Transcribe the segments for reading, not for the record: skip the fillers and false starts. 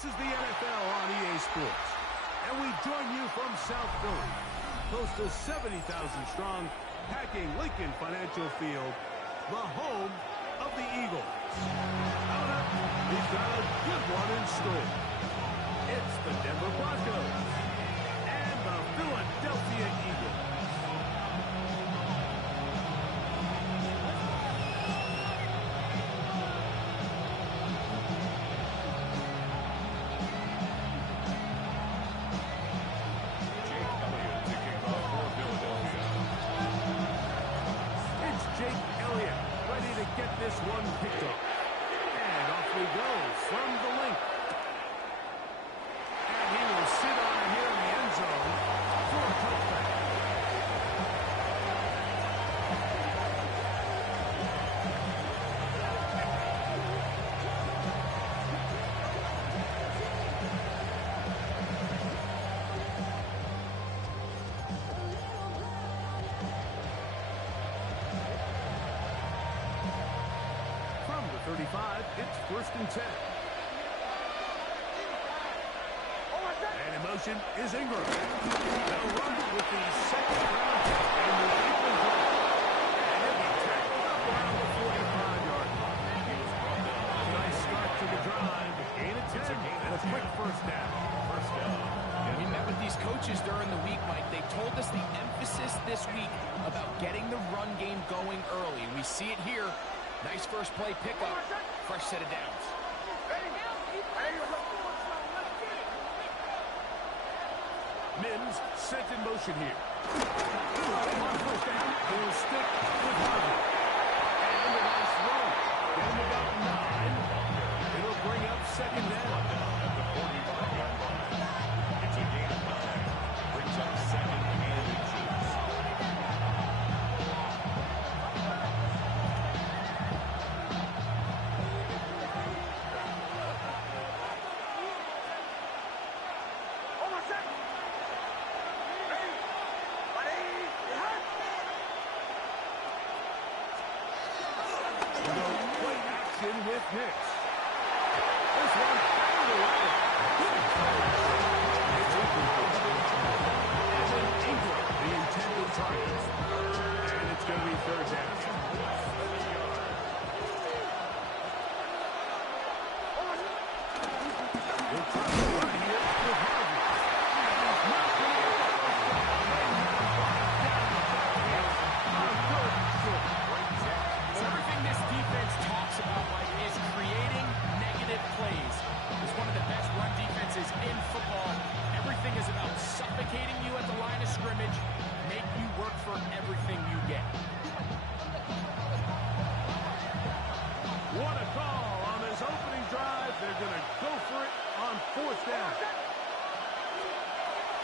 This is the NFL on EA Sports, and we join you from South Philly, close to 70,000 strong, packing Lincoln Financial Field, the home of the Eagles. Coming up, we've got a good one in store. It's the Denver Broncos and the Philadelphia Eagles. This one picked up. And off we go from the link. And he will sit on here in the end zone for a touchback. From the 35, it's 1st and 10. And in motion is Ingram. They'll run with the second round pick and the Eagles draw. And he'll be tackled up around the 45-yard line. Nice start to the drive. Gain of 10 and a quick first down. We met with these coaches during the week, Mike. They told us the emphasis this week about getting the run game going early. We see it here. Nice first play pickup. Fresh set of downs. Mims sent in motion here. On first down, he'll stick with Harvey. And a nice run. Get him about 9. It'll bring up second down. At the 45-yard line. It's a gain of 9. Brings up second and inches. With Nix. This one found away. It's Evan Ingram, the intended target. And it's going to be third down. We'll try to run here with Harvey. It's everything this defense talks about, Mike, is creating negative plays. It's one of the best run defenses in football. Everything is about suffocating you at the line of scrimmage, make you work for everything you get. What a call on this opening drive. They're going to go for it on 4th down.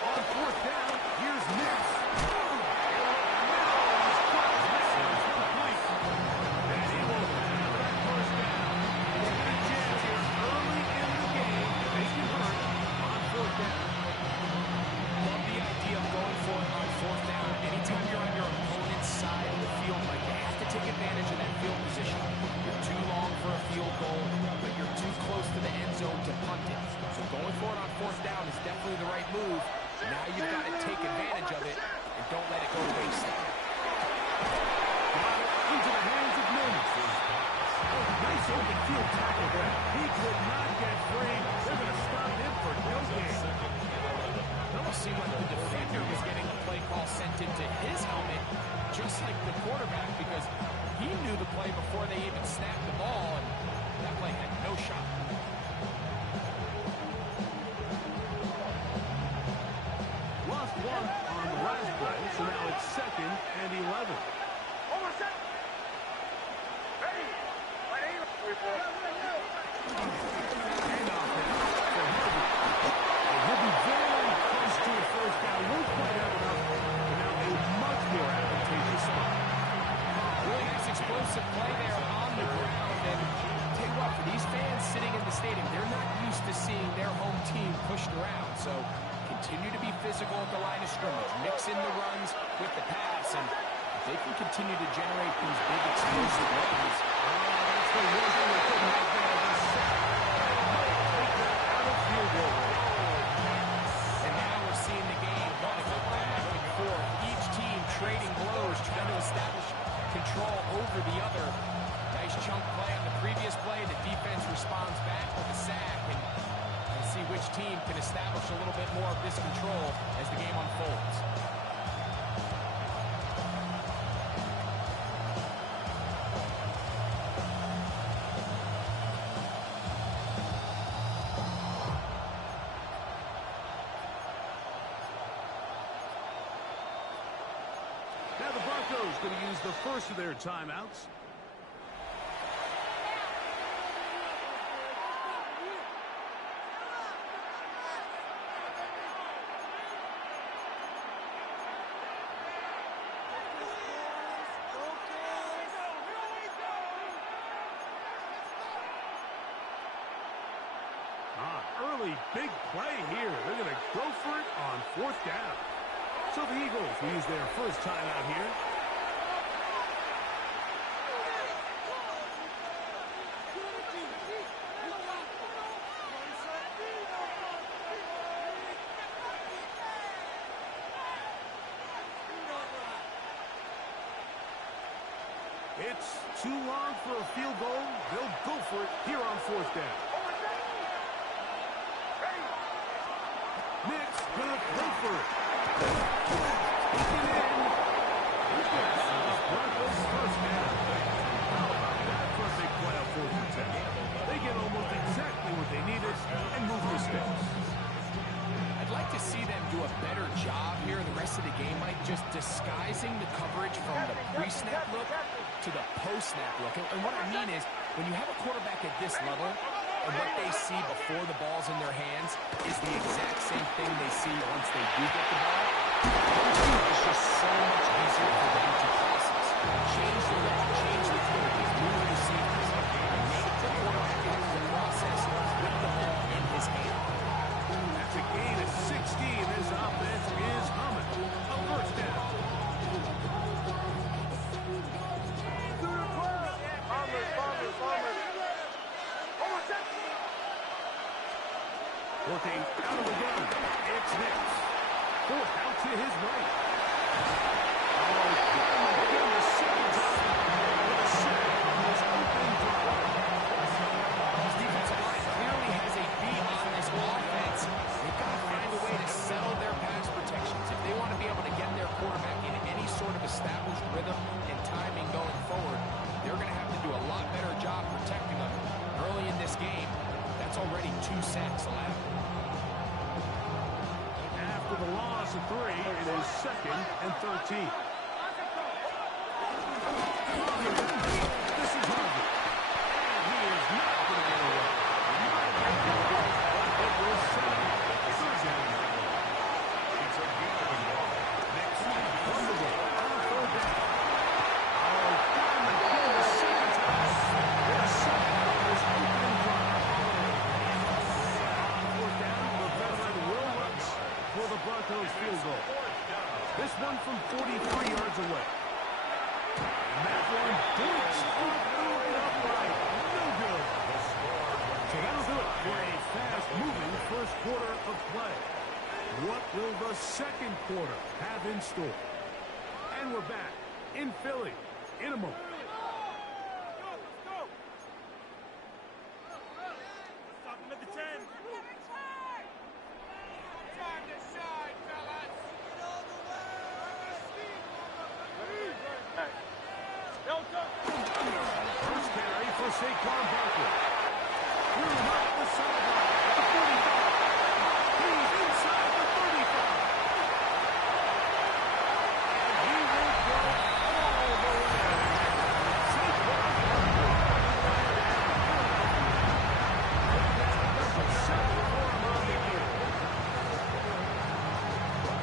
On 4th down, here's Nix. Love the idea of going for it on 4th down. Anytime you're on your opponent's side of the field, like, you have to take advantage of that field position. You're too long for a field goal, but you're too close to the end zone to punt it. So going for it on 4th down is definitely the right move. Now you've got to take advantage of it and don't let it go to waste. Into the hands of Mims. Nice open field tackle there. He could not get free. They're going to stop him for no gain. It almost seemed like the defender was getting the play call sent into his helmet, just like the quarterback, because he knew the play before they even snapped the ball, and that play had no shot. Lost one on the last play, so now it's 2nd and 11. Handoff now for Harvey. He'll be very close to a first down. Won't quite have enough, but now a much more advantageous spot. Really nice explosive play there on the ground. And tell you what, for these fans sitting in the stadium, they're not used to seeing their home team pushed around. So continue to be physical at the line of scrimmage. Mix in the runs with the pass. And if they can continue to generate these big explosive runs, That's the one thing they couldn't have done. Take that out of field rate. And now we're seeing the game going back and forth. Each team trading blows, trying to establish control over the other. Nice chunk play on the previous play. The defense responds back with a sack. And we'll see which team can establish a little bit more of this control as the game unfolds. Now the Broncos going to use the first of their timeouts. Early big play here. They're going to go for it on fourth down. So the Eagles will use their first timeout here. It's too long for a field goal. They'll go for it here on fourth down. Nick's gonna go for it. Taken in. Broncos first down. How about that for a big play on fourth and 10? They get almost exactly what they needed and move the sticks. I'd like to see them do a better job here the rest of the game, Mike, just disguising the coverage from the pre-snap look to the post-snap look. And what I mean is, when you have a quarterback at this level, and what they see before the ball's in their hands is the exact same thing they see once they do get the ball. It's just so much easier for them to process. Change the look, change the coverage, move the receivers, and make the quarterback able to process with the ball in his hand. That's a gain of 16. This offense is humming. A first down. Working out of the gun. It's Nix. Fourth out to his right. Oh, the second time. With a sack on his opening drive. This defensive line clearly has a beat on this offense. They've got to find a way to settle their pass protections. If they want to be able to get their quarterback in any sort of established rhythm and timing going forward, they're going to have to do a lot better job protecting them. Early in this game, that's already 2 sacks allowed. After the loss of 3, it is 2nd and 13. This is Harvey. And he is not going to get away. It will set up third down. It's a good one. Next, on the way. On third down. Oh, down again the second time. With a sack on his opening drive. Fourth down, the veteran Will Lutz for the Broncos field goal. This one from 43 yards away. And that one breaks off the right upright. No good. So that'll do it for a fast-moving first quarter of play. What will the second quarter have in store? And we're back in Philly in a moment. Stop him at the 10. First carry for Saquon Barkley. Threw him up the sideline at the 45. He's inside the 35. And he will go all the way. Saquon Barkley. Number 7 for him on the year.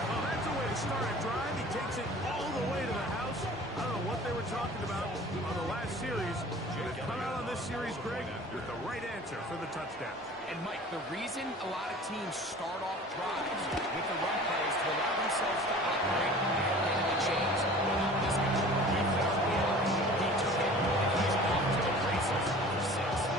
Well, that's a way to start a drive. He takes it all the way to the house. I don't know what they were talking about on the last series. Going to come out on this series, Greg, with the right answer for the touchdown. And, Mike, the reason a lot of teams start off drives with the run play is to allow themselves to operate in the chains. This guy, he found the end. He took it, and he's off to the races for 6.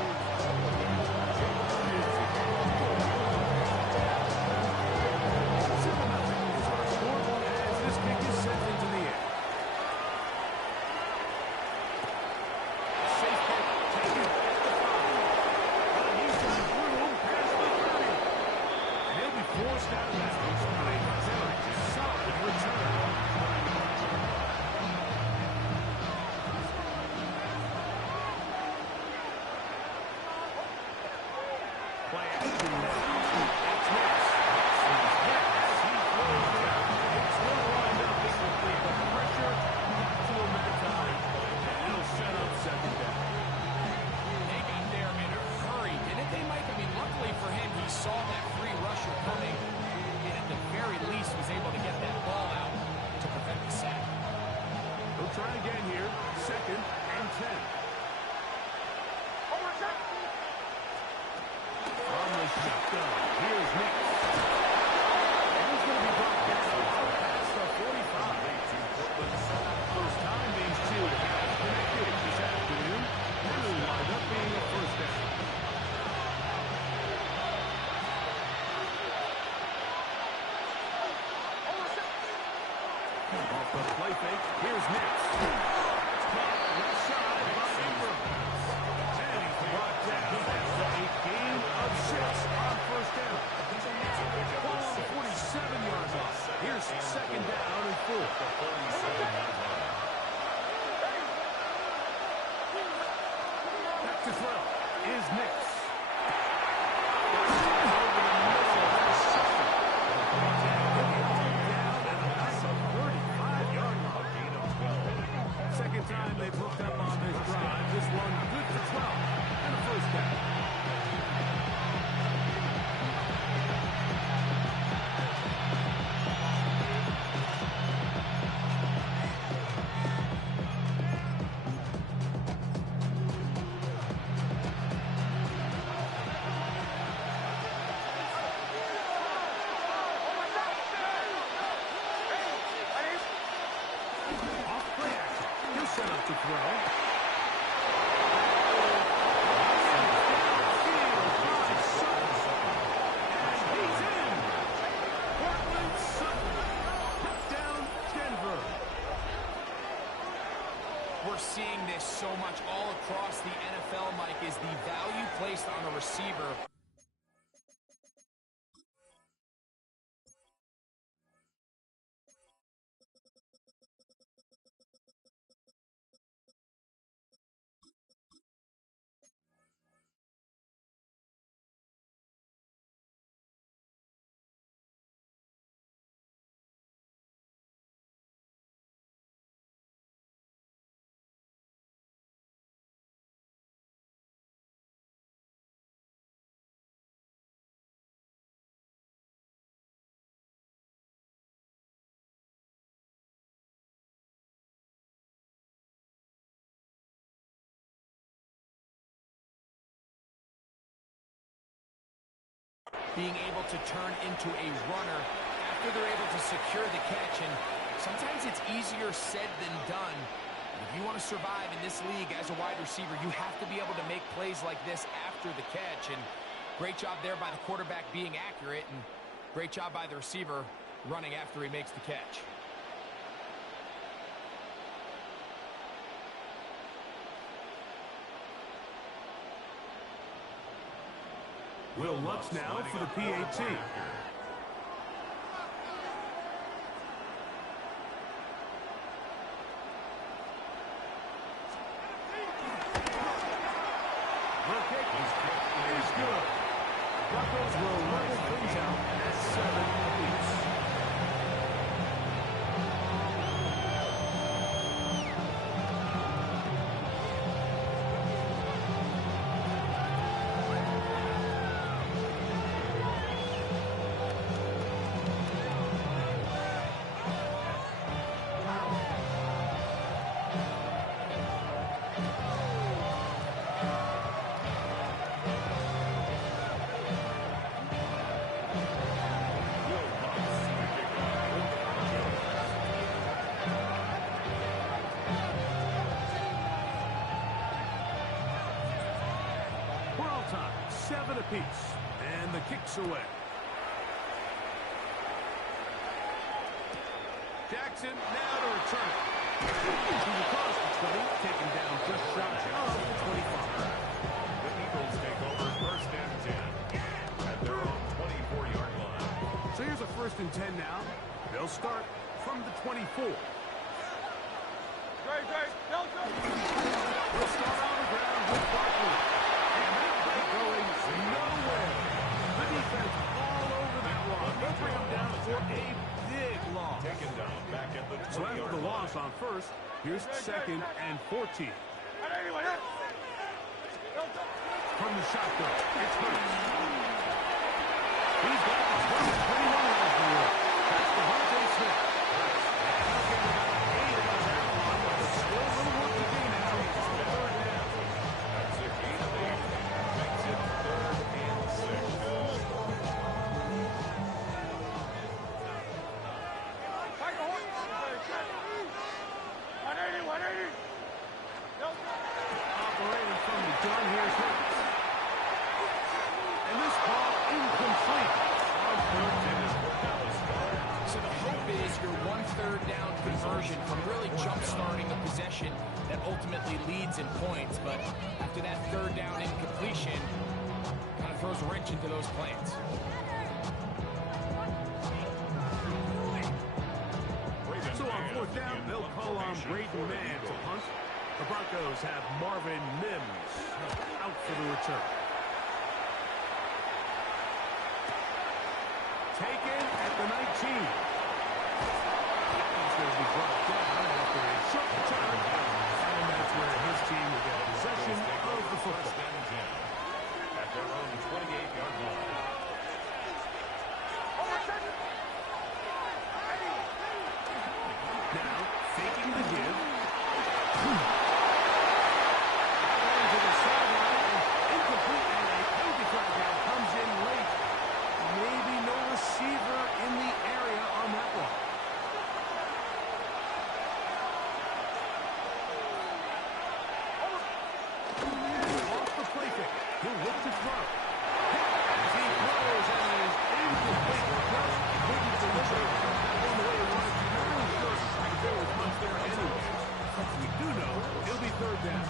again here. 2nd and 10. From the shotgun, here's Nick. And he's going to be brought down past the 45. First time these two have connected this afternoon. And will wind up being a first down. Off the play fake, here's Nick. Caught left side by Ingram. And he's brought down after a gain of 6 on first down. Ball on the 47-yard line. Here's 2nd down and 4. Back to throw is Nick. Second time they've hooked up on this drive. This one good for 12 and a first down. Set up to throw. And he's in. Portland Sutton. Touchdown, Denver. We're seeing this so much all across the NFL, Mike, is the value placed on a receiver. Being able to turn into a runner after they're able to secure the catch. And sometimes it's easier said than done. If you want to survive in this league as a wide receiver, you have to be able to make plays like this after the catch. And great job there by the quarterback being accurate, and great job by the receiver running after he makes the catch. Will Lutz now for the PAT. The kick is good. Broncos will level things out at 7 apiece. Time, 7 apiece, and the kick's away. Jackson now to return it. He's across the 20, taken down just shy of the 25. The Eagles take over 1st and 10 at their own 24-yard line. So here's a 1st and 10 now. They'll start from the 24. We'll start on the ground with Barkley. Going nowhere. The defense all over that one. They'll bring him down for a big loss. Taken down back at the 20-yard So after the loss on 1st, here's 2nd and 14. From the shotgun, it's Hurts. He's got the 20-21 as the run. That's Devontae Smith. Now getting about 8 on that one with a score ultimately leads in points, but after that third down incompletion, kind of throws a wrench into those plans. So on fourth down, they'll call on Braden Mann to punt. The Broncos have Marvin Mims out for the return. Taken at the 19. He's going to be brought down after a short return. And that's where his team will get possession of the football. At their own 28-yard line. Now, faking the give. To the sideline, and incomplete, and a penalty flag now comes in late. Maybe no receiver in the area on that one. Off the play fake. He'll look to throw. As he throws and is incomplete. Just couldn't deliver that one the way he wanted to. Not really sure if there was much there anyways. We do know it'll be third down.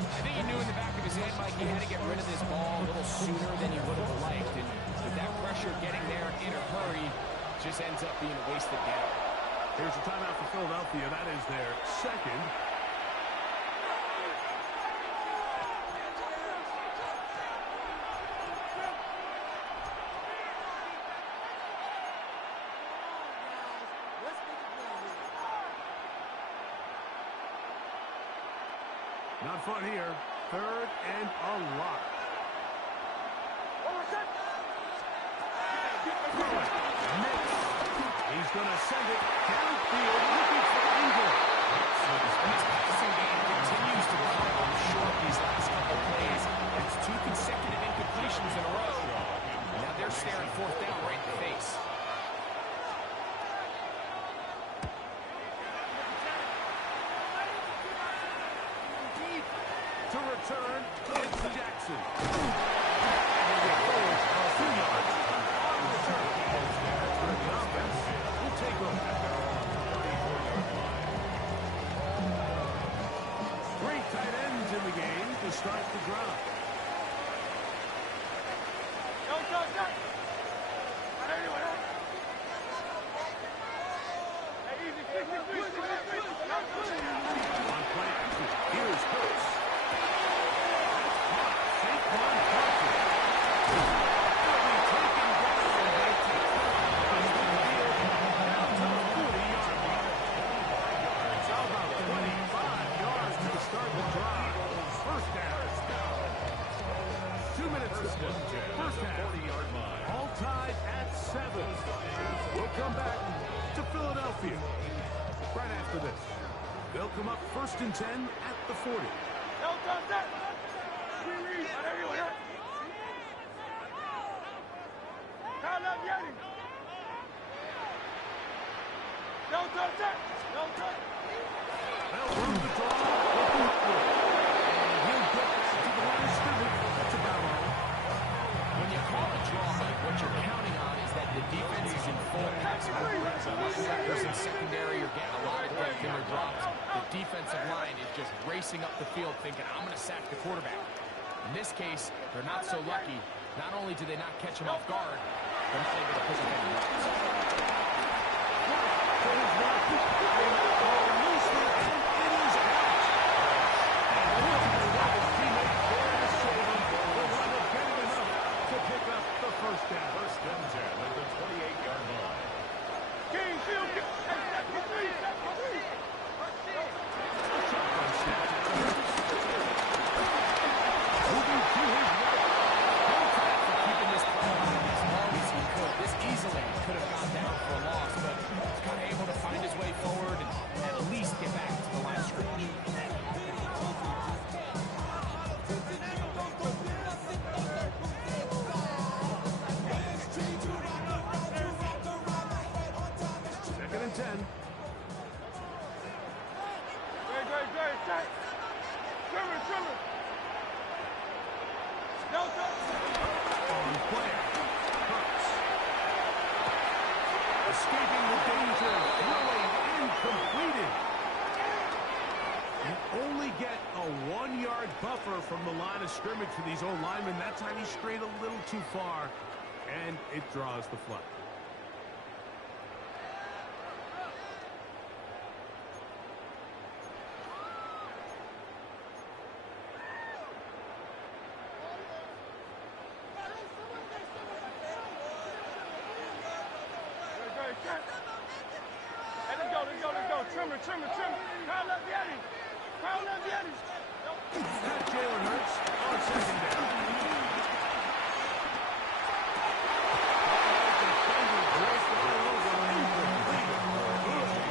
I think he knew in the back of his head, Mike, he had to get rid of this ball a little sooner than he would have liked. And with that pressure getting there in a hurry, just ends up being a wasted down. Here's a timeout for Philadelphia. That is their second. Not fun here. Third and a lot. He's going to send it downfield looking for Ingram. And this passing game continues to come up short these last couple plays. It's 2 consecutive incompletions in a row. Now they're staring fourth down right in the face. To return, it's Jackson. And the goals are 2 yards on return. That's where the offense will take over. 3 tight ends in the game to start the drive. On play action, here's Hurts. Come back to Philadelphia. Right after this, they'll come up 1st and 10 at the 40. They'll run the draw. And he'll get to the line of scrimmage. That's about all. When you call a draw, Mike, what you're counting on is that the defense is in full pass mode. So linebackers in secondary are getting a lot of depth in their drops. The defensive line is just racing up the field thinking, I'm going to sack the quarterback. In this case, they're not so lucky. Not only do they not catch him off guard, they're not able to push him any yards. First down. First and 10 at the 28-yard line. Moving to his right. For keeping this play on as long as he could. This easily could have gone down for a loss, but he's kind of able to find his way forward and You only get a 1-yard buffer from the line of scrimmage for these old linemen. That time he strayed a little too far, and it draws the flag. Trimmer. Kyle up the Eddie. Not Jalen Hurts on second down.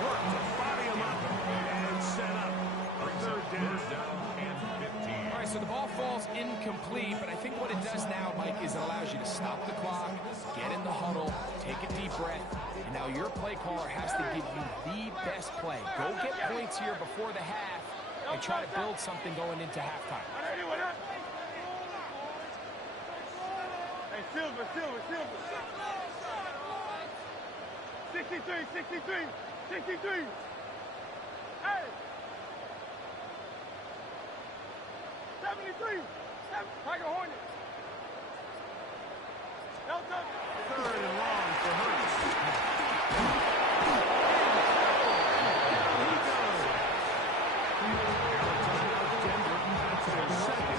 Work to body him up and set up a third down and 15. All right, so the ball falls incomplete, but I think what it does now, Mike, is it allows you to stop the clock, get in the huddle, take a deep breath, and now your play caller has to give you the best play. Go get points here before the half and try to build something going into halftime. Hey, Silver. 63. Hey! 73. Tiger Hornet. Third and long for Hurts. That's their second.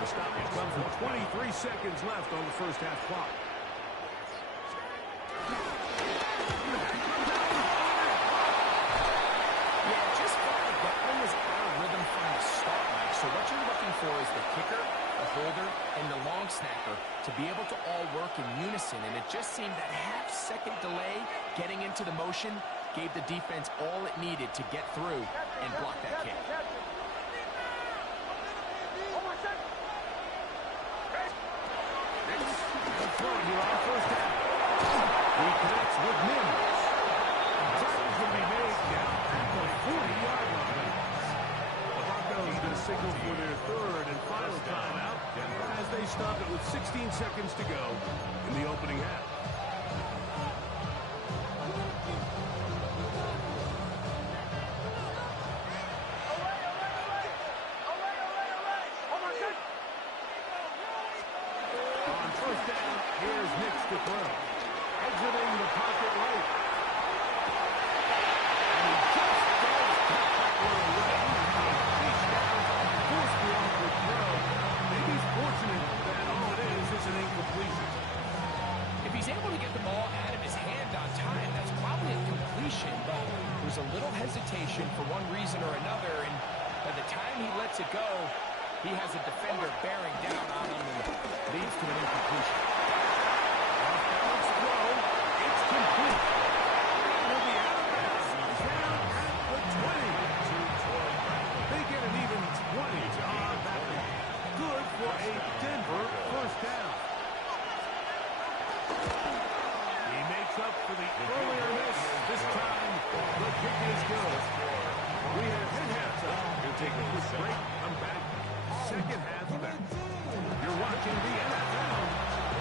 The stoppage comes with 23 seconds left on the first half clock. Yeah, just felt like that one was out of rhythm from the start, Mike. So what you're looking for is the kicker, the holder, and the long snapper to be able to all work in unison. And it just seemed that half-second delay getting into the motion gave the defense all it needed to get through and block that kick. Here on first down. He connects with Mims. Tackles will be made now at the 40-yard line. The Broncos going to signal for their third and final timeout as they stop it with 16 seconds to go in the opening half. Exiting the pocket right. And he just does cut that one away. Reach down, force the awkward throw. Maybe he's fortunate that all it is an incompletion. If he's able to get the ball out of his hand on time, that's probably a completion, but there's a little hesitation for one reason or another, and by the time he lets it go, he has a defender bearing down on him and leads to an incompletion. Off-balance throw. It's complete. Will be out of bounds. Down at the 20. They get an even 20 on that one. Good for a Denver first down. He makes up for the earlier miss. This time, the kick is good. We have hit halftime. You're taking this break. Come back. Second half back. You're watching the NFL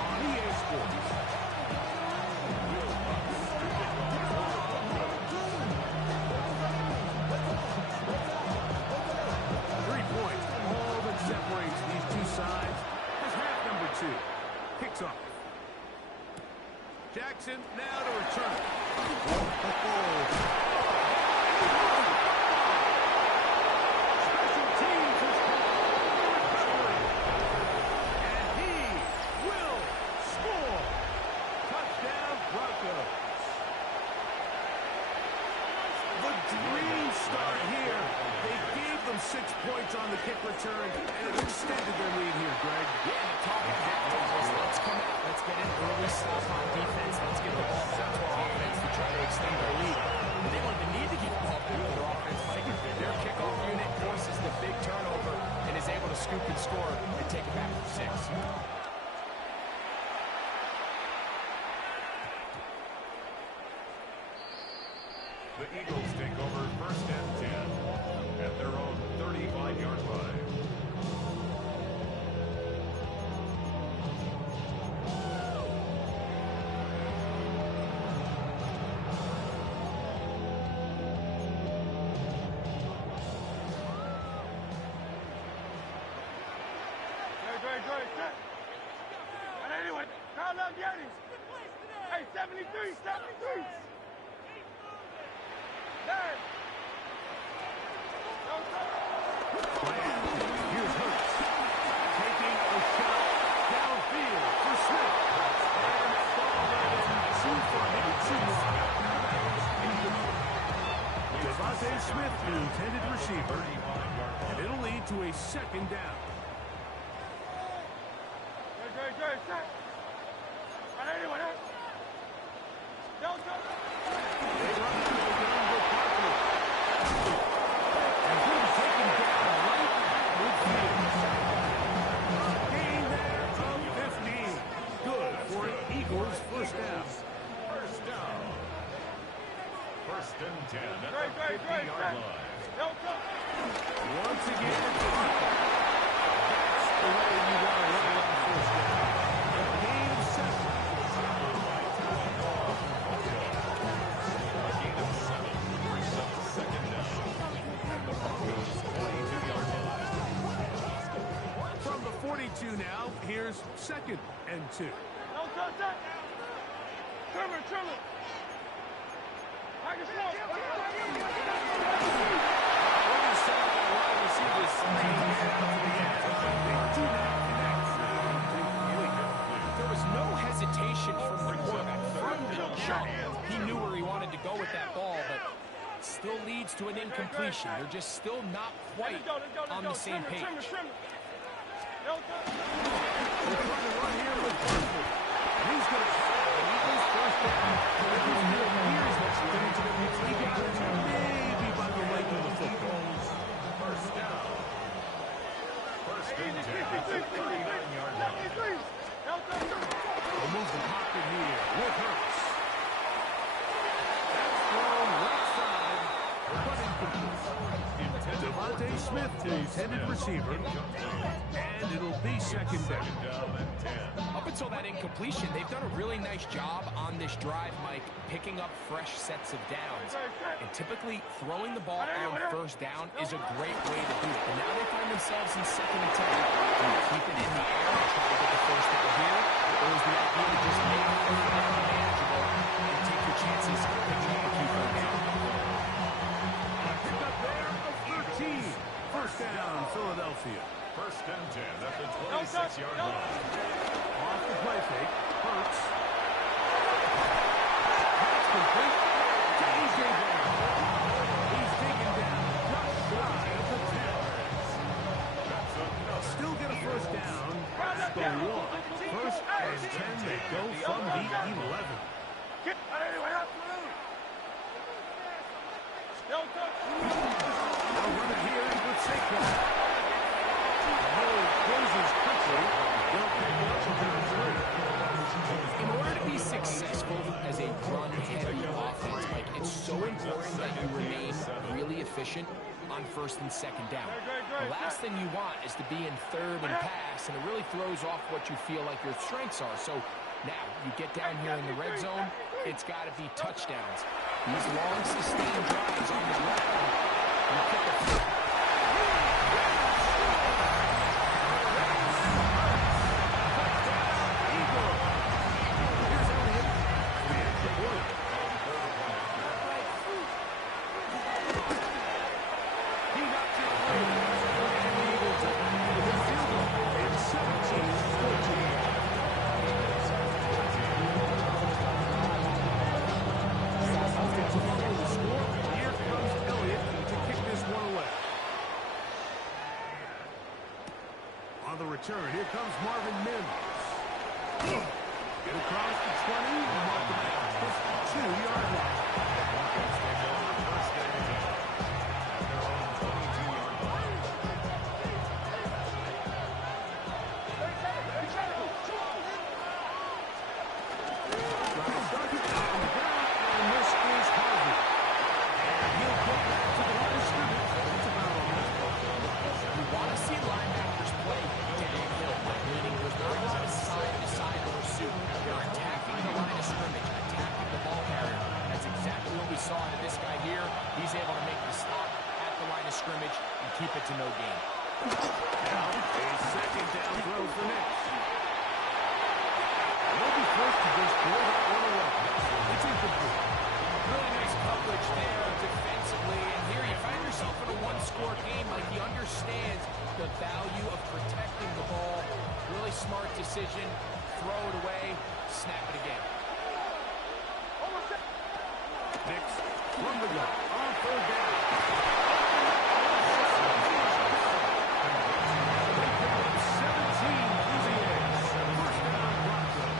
on EA Sports. 3 points. All that separates these two sides is half number 2. Kicks off. Jackson now to return. Special teams has recovery. And he will score. Touchdown, Broncos. The dream start here. They gave them 6 points on the kick return, and it extended their lead here, Greg. Yeah, the talk at halftime was, let's come out, let's get an early stop on defense, let's get the ball back to our offense to try to extend our lead. And they don't even need to get the ball back to their offense, Mike. Their kickoff unit forces the big turnover and is able to scoop and score and take it back for 6. The Eagles take over first and 10 at their own 35-yard line. 73, 73. There. Here's Hurts. Taking a shot downfield for Smith. And that ball right in 2 for 8. Devontae Smith, the intended receiver. And it'll lead to a second down. Good, set. And anyone else? Don't go. They run to the ground with Parker. And he's taken down right at midfield. Gain there of 15. Good for an Eagles first down. First down. First and 10 at the Great, 50-yard line. Don't go. Once again, it's that's the way you want to run it on first down. A gain of 7. A gain of 7 brings up second down at the Broncos' 42-yard line. From the 42 now, here's second and 2. Don't go, set. Trimmer. I can smoke. There was no hesitation from the quarterback. From the jump, he knew where he wanted to go with that ball, but still leads to an incompletion. They're just still not quite on the same page. Don't go. They're trying to run here with Parker. And he's going to have an Eagles first down. Here's what's going to be got maybe by the leg of the football. First down. First and 10 at the 39-yard line. We'll move the pocket here with Hurts. That's thrown right side, but incomplete. Devontae Smith, the intended receiver, and it'll be second down. Up until that incompletion, they've done a really nice job on this drive, Mike, picking up fresh sets of downs. And typically, throwing the ball on first down is a great way to do it. But now they find themselves in second and 10. Do you keep it in the air and try to get the first down here? Or is the idea to just make it manageable and take your chances picking up a few first down? Pick up there of 13. First down, Philadelphia. First and 10 at the 26-yard line. Off the play fake, Hurts. Pass complete to A.J. Brown. He's taken down just shy of the 10. Still get a first down. The 1. First and 10, they go from the 11. Now run it here with Saquon. In order to be successful as a run-heavy offense, Mike, it's so important that you remain really efficient on first and second down. The last thing you want is to be in third and pass, and it really throws off what you feel like your strengths are. So now you get down here in the red zone, it's got to be touchdowns. These long, sustained drives on the ground, you kick a field. Here comes Marvin Mims. Get across the 20 and mark the 2-yard line. And this is Harvey. And he'll get back to the line of scrimmage. That's about all. You want to see linebackers play downhill, meaning there's not a lot of side-to-side pursuit. You're attacking the line of scrimmage, attacking the ball carrier. That's exactly what we saw out of this guy here. He's able to make the stop at the line of scrimmage and keep it to no gain. Now, a second down throw for Nick. Will be forced to just throw that one away. It's incomplete. Really nice coverage there defensively. And here you find yourself in a one-score game. Like, he understands the value of protecting the ball. Really smart decision. Throw it away. Snap it again. Nix from the gun on third down. They pick up 17 through the air. First down, Broncos.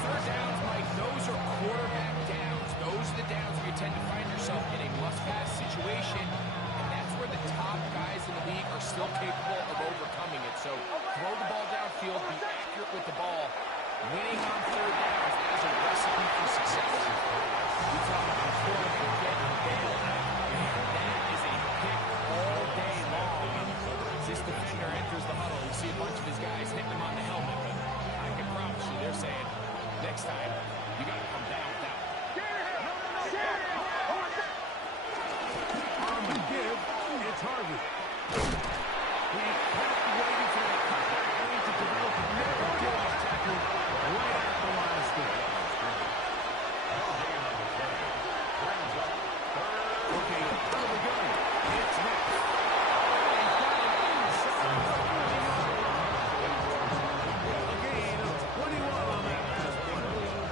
Third downs, Mike, those are quarterback downs. Those are the downs where you tend to find yourself in a must-pass situation, and that's where the top guys in the league are still capable of overcoming it. So throw the ball downfield, be accurate with the ball. Winning on third downs, that is a recipe for success. We talk about a quarterback getting bailed out. That is a pick all day long. As this defender enters the huddle, you see a bunch of his guys hitting him on the helmet, but I can promise you they're saying, next time, you got to come down with that one. On the give, it's Harvey. He kept waiting for that cutback lane to develop. Never did a tackle right at the line of scrimmage. Okay, out of the gun. It's next. He's got it inside the 40-yard line. A gain of 21 on that pass play.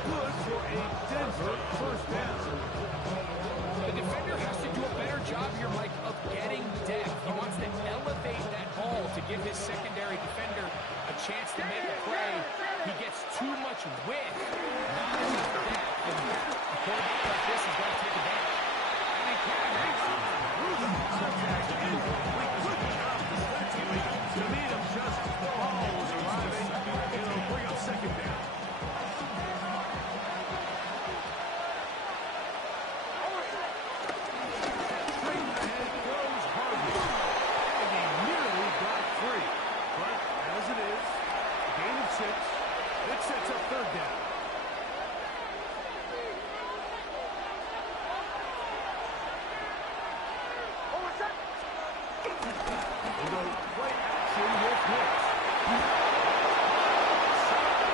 Good for a Denver first down. The defender has to do a better job here, Mike, of getting depth. He wants to elevate that ball to give his secondary defender a chance to make a play. He gets too much width, not enough depth. And a quarterback like this is going to take advantage. And he can't hang on. Losing contact incomplete. Good job defensively to meet him just as the ball was arriving. It'll bring up second down. Straight ahead goes Harvey. And he nearly got free. But as it is, gain of 6. It sets up third down. We'll go play action with Hicks.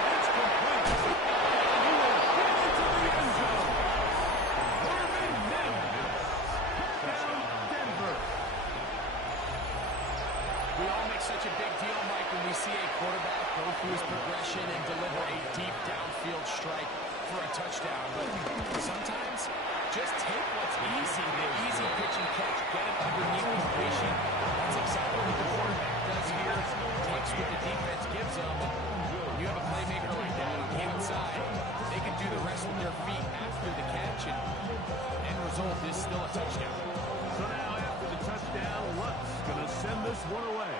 It's complete. He will get into the end zone. Harvey Madden. Down Denver. We all make such a big deal, Mike, when we see a quarterback go through his progression and deliver a deep downfield strike for a touchdown. But sometimes, just take what's easy, the easy pitch and catch, get it underneath completion. That's exactly what the quarterback does here. Takes what the defense gives them. When you have a playmaker like that on the outside, they can do the rest with their feet after the catch, and end result is still a touchdown. So now after the touchdown, Luck's going to send this one away.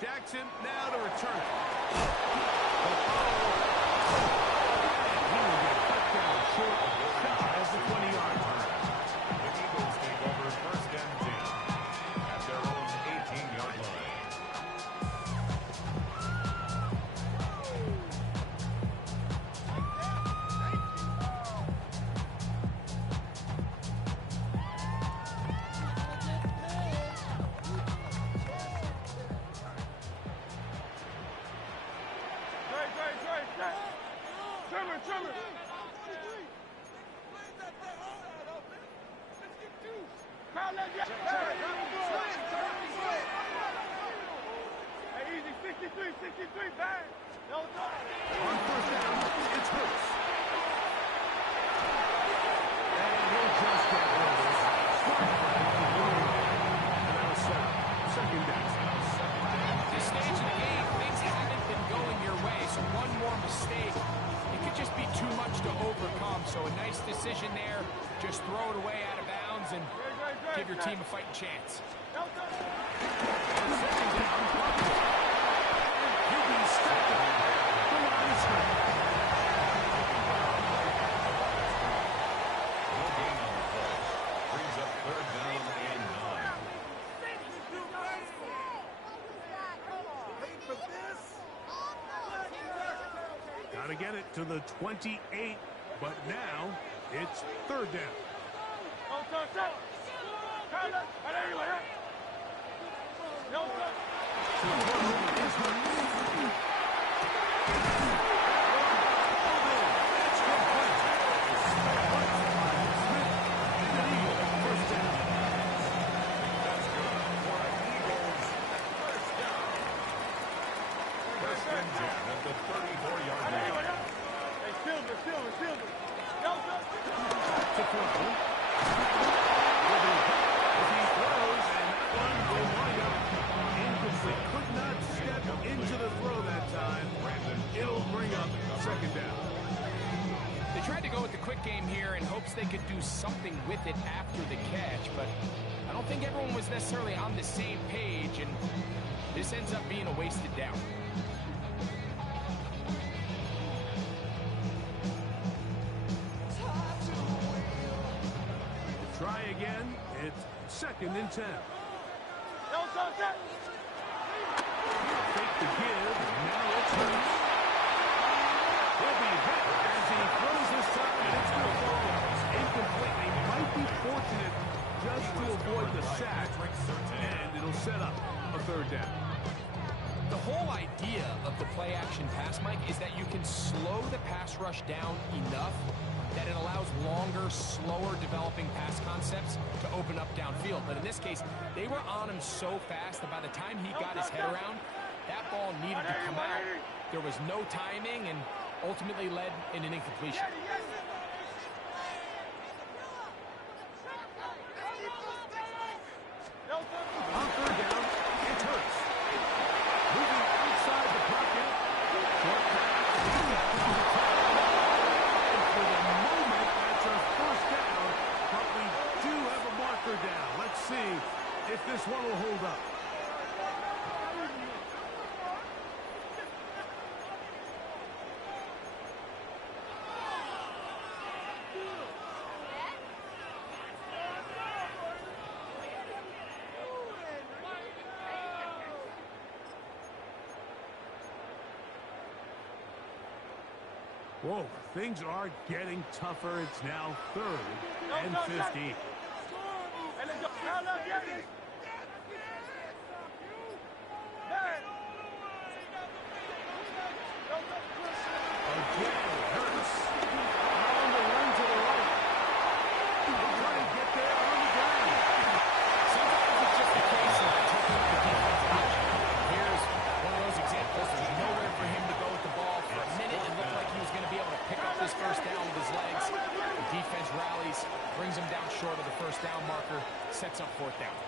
Jackson now to return it. And he will get cut down short as the 20-yard line. The Eagles take over first and 10 at their own 18-yard line. Trimmer. Hey, easy, 63, bang. No, On first down, it's Hurts. And he'll just get rid of this. And that'll set up second down. This stage of the game, things haven't been going your way, so one more mistake, it could just be too much to overcome. So a nice decision there. Just throw it away out of bounds and give your team a fighting chance. On second down, Broncos. And Higgins stepped up the line of scrimmage. No gain on the play. Brings up third down and 9. Got to get it to the 28, but now it's third down. They could do something with it after the catch, but I don't think everyone was necessarily on the same page, and this ends up being a wasted down. Try again. It's 2nd and 10. Take the give, and now it's Hurts. He'll be hit as he throws this time, and it's going to fall incomplete. He might be fortunate just to avoid the sack, and it'll set up a 3rd down. The whole idea of the play-action pass, Mike, is that you can slow the pass rush down enough that it allows longer, slower developing pass concepts to open up downfield. But in this case, they were on him so fast that by the time he got his head around, that ball needed to come out. There was no timing and ultimately led in an incompletion. On 3rd down, it Hurts. Moving outside the pocket. Short pass. And for the moment, that's our 1st down, but we do have a marker down. Let's see if this one will hold up. Whoa, things are getting tougher. It's now 3rd and 15. Again, Hurts. On the run to the right. He's trying to get there on the ground. Sometimes it's just a case of taking the defense option. Here's one of those examples. There's nowhere for him to go with the ball for a minute. It looked like he was going to be able to pick up this 1st down with his legs. The defense rallies, brings him down short of the 1st down marker, sets up 4th down.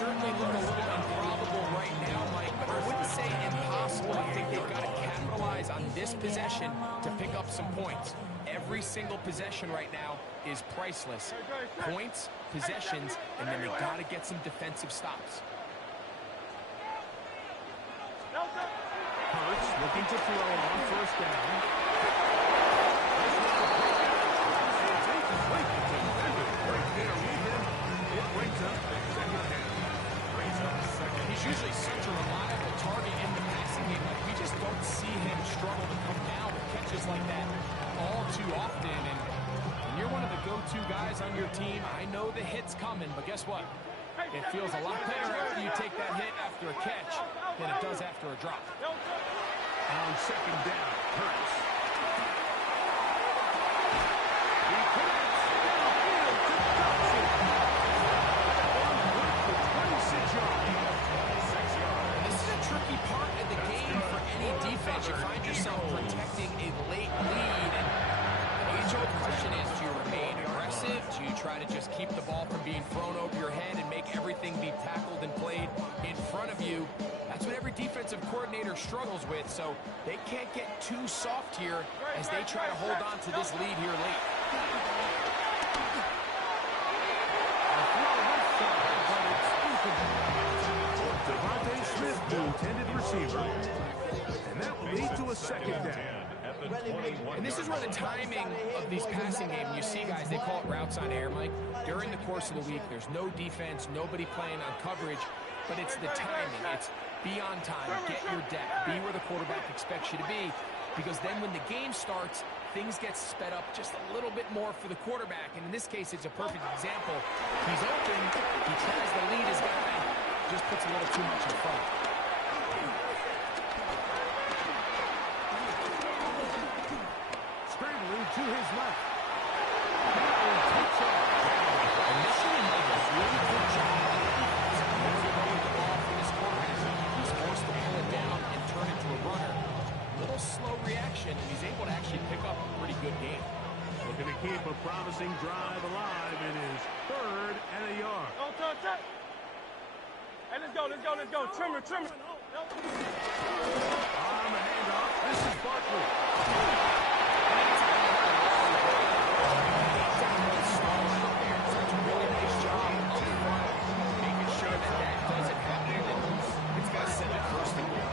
Certainly look a little improbable right now, Mike, but I wouldn't say impossible. I think they've got to capitalize on this possession to pick up some points. Every single possession right now is priceless. Points, possessions, and then they've got to get some defensive stops. Hurts looking to throw on 1st down. It brings up 2nd down. He's usually such a reliable target in the passing game. Like, we just don't see him struggle to come down with catches like that all too often. And when you're one of the go-to guys on your team, I know the hit's coming, but guess what? It feels a lot better after you take that hit after a catch than it does after a drop. On 2nd down, Hurts. He connects downfield to Dawson. On good for 26 yards. This is a tricky part of the game for any defense. You find yourself protecting a late lead, and the age-old question is, do you remain aggressive? Do you try to just keep the ball from being thrown over your head and make everything be tackled and played in front of you? That's what every defensive coordinator struggles with, so they can't get too soft here as they try to hold on to this lead here late. Devontae Smith, the intended receiver, and that will lead to a 2nd down. the 21. And this is where the timing of these passing games, you see guys, they call it routes on air, Mike. During the course of the week, there's no defense, nobody playing on coverage, but it's the timing. It's be on time, get your depth, be where the quarterback expects you to be, because then when the game starts, things get sped up just a little bit more for the quarterback. And in this case, it's a perfect example. He's open, he tries to lead his guy, just puts a little too much in front. Scrambling to his left. Initially, Mike, a really good job on the defense. Moving the ball for this quarterback. He's forced to pull it down and turn it to a runner. Little slow reaction, and he's able to actually pick up a pretty good game. Looking to keep a promising drive alive. It is 3rd and a yard. Don't touch it. Hey, let's go. Trimmer. On the handoff, this is Barkley. Does a really nice job up front, making sure that doesn't happen, and it's got to send it first and goal.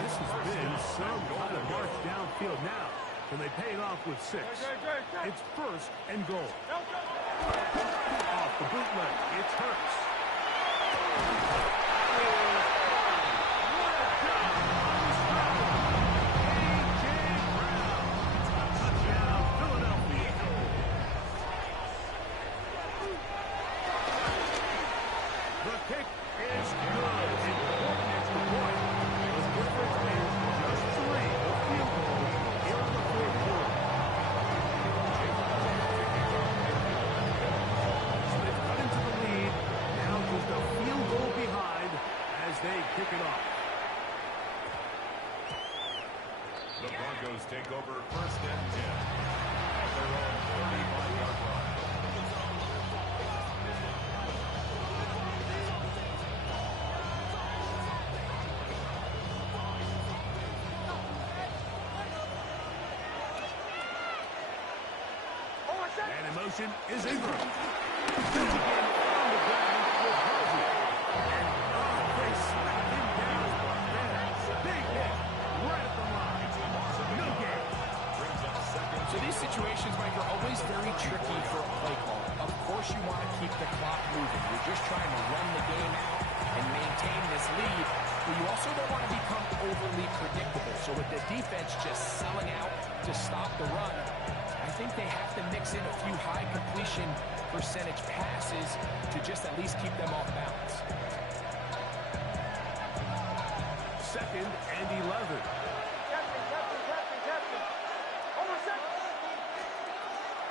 This has been some kind of march downfield now. Can they pay it off with 6? It's 1st and goal. Off the bootleg, it's Hurts. Touchdown, Philadelphia. The kick is good. Important extra point. The difference is just 3. The field goal here in the 4th quarter. So they've cut into the lead. Now just a field goal behind as they kick it off. The Broncos take over 1st and 10 at their own 35-yard line. And in motion is Ingram. Still again on the ground with Harvey. And they slap him down. Big hit right at the line. No game. So these situations, Mike, are always very tricky for a play call. Of course you want to keep the clock moving. You're just trying to run the game out and maintain this lead, but you also don't want to become overly predictable. So with the defense just selling out to stop the run, I think they have to mix in a few high completion percentage passes to just at least keep them off balance. 2nd and 11.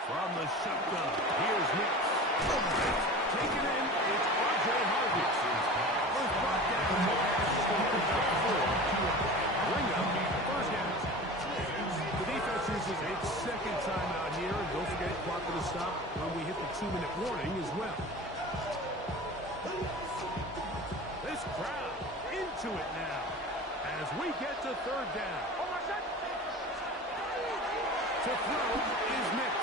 From the shotgun, here's Nix. Taken in, it's R.J. Harvey. Was brought down to the 4. Bring up 1st down. The defense uses its 2nd timeout here. And don't forget, clock to stop when we hit the 2-minute warning as well. This crowd into it now as we get to 3rd down. To throw is Nix.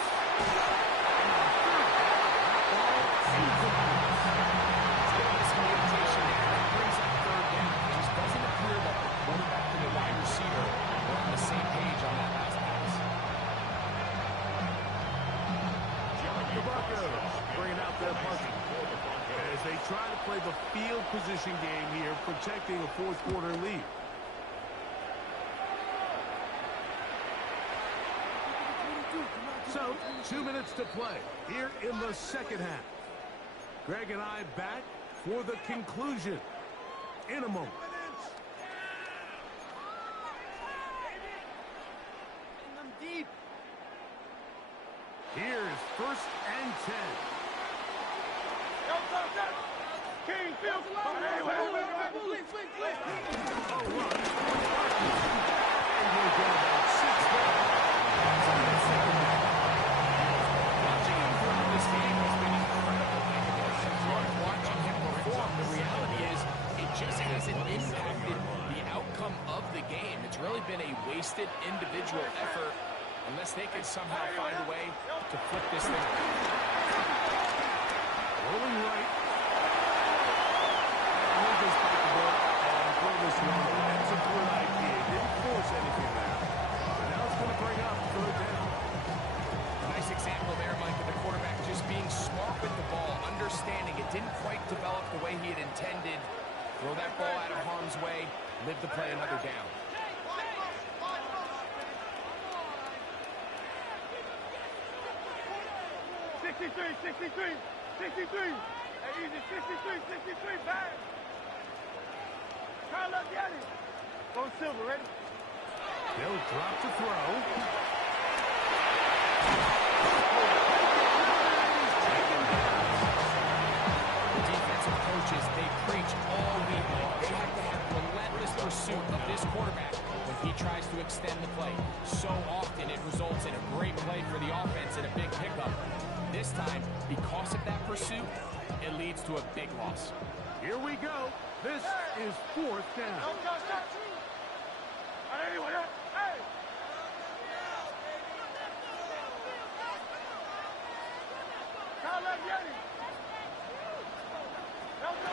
The Broncos bringing out their punting as they try to play the field position game here, protecting a 4th quarter lead. So, 2 minutes to play here in the 2nd half. Greg and I back for the conclusion in a moment. Here's 1st and 10. King, field. A run. And we'll go about 6 down. Watching him throughout this game has been incredible. Watching him perform, the reality is it just hasn't impacted the outcome of the game. It's really been a wasted individual effort unless they can somehow find a way to flip this thing around. Rolling right. And we'll just take the ball and throw this one. That's a good idea. Didn't force anything there. Now it's going to bring it intended. Throw that ball out of harm's way. Live to play another down. 63, 63, 63. Hey, easy, 63, 63, bang. Kyle up, get it. Go Silver, ready? They'll drop to throw. The defensive coaches, they preach all week. They have to have relentless pursuit of this quarterback when he tries to extend the play. So often it results in a great play for the offense and a big pickup. This time, because of that pursuit, it leads to a big loss. Here we go. This is fourth down. Go, go, go. Anyone else? Hey! Kyle up, get it. Go, go.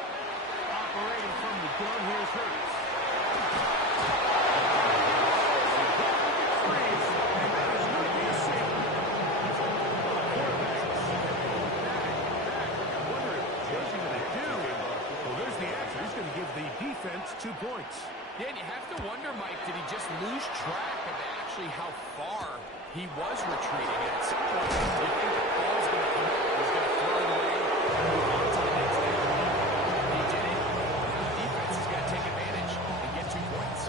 Operating from the gun, here's Hurts. Defense 2 points. Yeah, and you have to wonder, Mike, did he just lose track of actually how far he was retreating? And at some point, you think the ball's going to come up, he's going to throw it away, move on to the next thing. He did it. Now the defense is going to take advantage and get 2 points.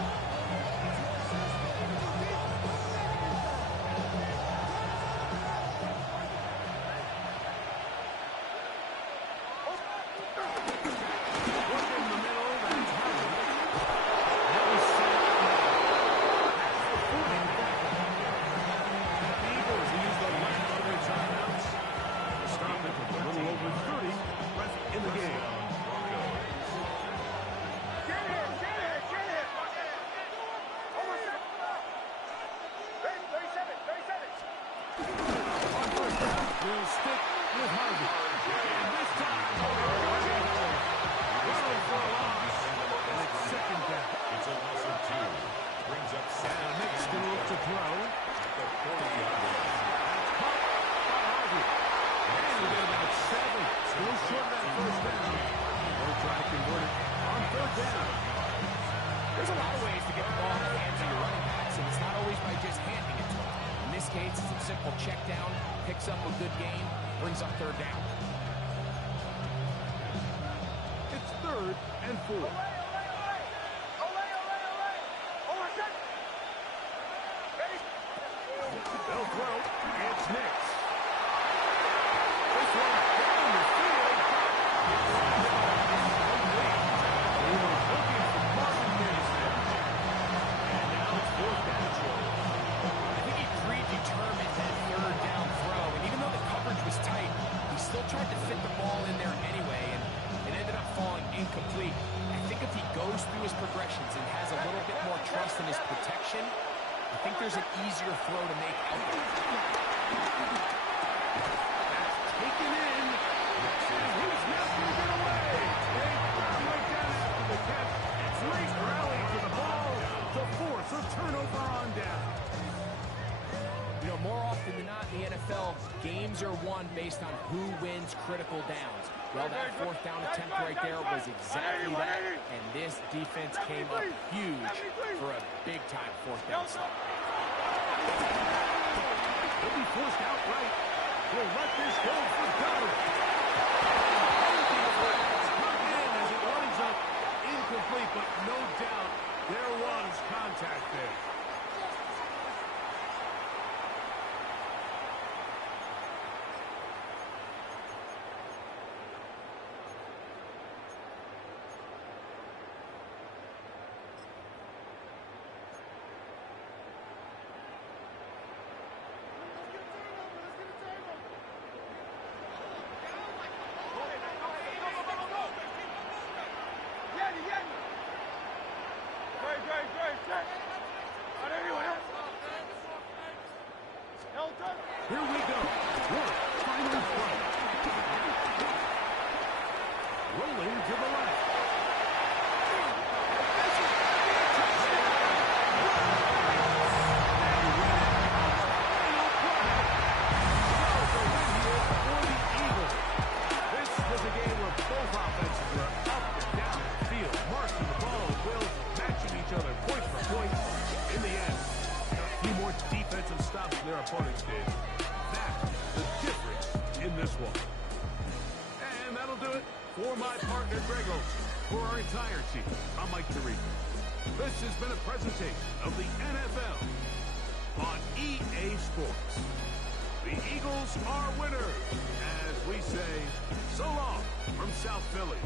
There's a lot of ways to get the ball in the hands of your running backs, and it's not always by just handing it to them. In this case, it's a simple check down, picks up a good gain, brings up third down. It's 3rd and 4. They'll throw. It's Nix. This one down the field. They were looking for Marvin Mims there. And now it's 4th down. I think he predetermined that third down throw, and even though the coverage was tight, he still tried to fit the ball in there anyway, and it ended up falling incomplete. I think if he goes through his progressions and has a little bit more trust in his protection, I think there's an easier throw to make out there. That's taken in. And he's not going to get away. They got him right down after the catch. It's late rally to the ball to force a turnover on down. You know, more often than not in the NFL, games are won based on who wins critical downs. Well, that 4th down attempt right there was exactly that, and this defense came up huge for a big-time 4th down stop. He'll be forced outright. He'll let this go for Goddard. As it winds up incomplete, but no doubt there was contact there. Here we go. One final play. Rolling to the left. This was a game where both offenses were up offensive stops their opponents did. That's the difference in this one. And that'll do it for my partner, Greg Olson. For our entire team, I'm Mike Tirico. This has been a presentation of the NFL on EA Sports. The Eagles are winners, as we say, so long from South Philly.